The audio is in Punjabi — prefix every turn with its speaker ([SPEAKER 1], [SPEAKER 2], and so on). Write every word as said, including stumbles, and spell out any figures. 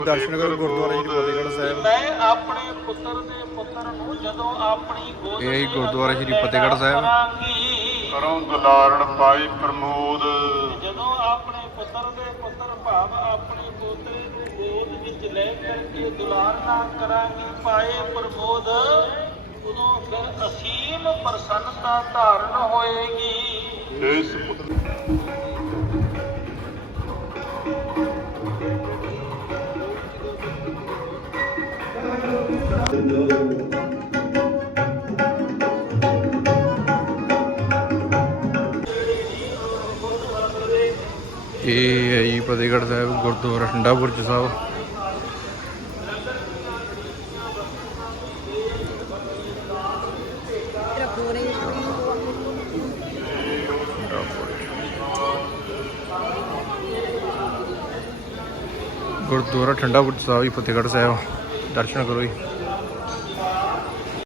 [SPEAKER 1] ਦਰਸ਼ਨ ਕਰੋ ਗੁਰਦੁਆਰਾ ਸ਼੍ਰੀ ਫਤਿਹਗੜ੍ਹ ਸਾਹਿਬ।
[SPEAKER 2] ਮੈਂ ਆਪਣੇ ਪੁੱਤਰ ਦੇ ਪੁੱਤਰ ਨੂੰ ਜਦੋਂ ਆਪਣੀ ਗੋਦ
[SPEAKER 1] ਇਹ ਗੁਰਦੁਆਰਾ ਸ਼੍ਰੀ ਫਤਿਹਗੜ੍ਹ ਸਾਹਿਬ।
[SPEAKER 3] ਕਰੋ ਦੁਲਾਰਣ ਪਾਈ ਪ੍ਰਮੋਦ।
[SPEAKER 2] ਜਦੋਂ ਆਪਣੇ ਪੁੱਤਰ ਦੇ ਪੁੱਤਰ ਭਾਵ ਆਪਣੇ ਪੋਤਰੇ ਨੂੰ ਗੋਦ ਵਿੱਚ ਲੈ ਕਰਕੇ ਦੁਲਾਰਨਾ ਕਰਾਂਗੀ ਪਾਏ ਪ੍ਰਮੋਦ, ਉਦੋਂ ਫਿਰ ਅਸੀਮ ਪ੍ਰਸੰਨਤਾ ਧਾਰਨ ਹੋਏਗੀ।
[SPEAKER 3] ਇਸ
[SPEAKER 1] ਇਹ ਹੈ ਜੀ ਫਤਿਹਗੜ੍ਹ ਸਾਹਿਬ ਗੁਰਦੁਆਰਾ ਠੰਡਾ ਬੁਰਜ ਸਾਹਿਬ। ਗੁਰਦੁਆਰਾ ਠੰਡਾ ਬੁਰਜ ਸਾਹਿਬ ਜੀ ਫਤਿਹਗੜ੍ਹ ਸਾਹਿਬ, ਦਰਸ਼ਨ ਕਰੋ ਜੀ।